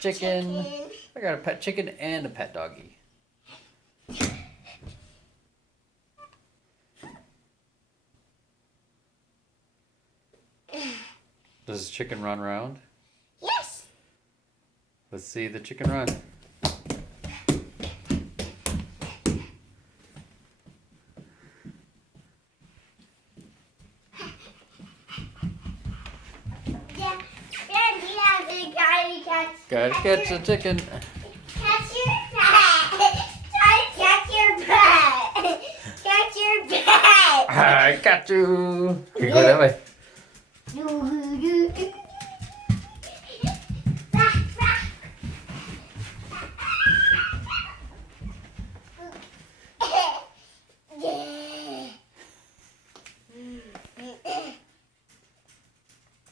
chicken. I got a pet chicken and a pet doggy. Does the chicken run around? Yes. Let's see the chicken run. Gotta catch the chicken. Catch your pet. Try to catch your pet. Catch your pet. I got you. You go that way.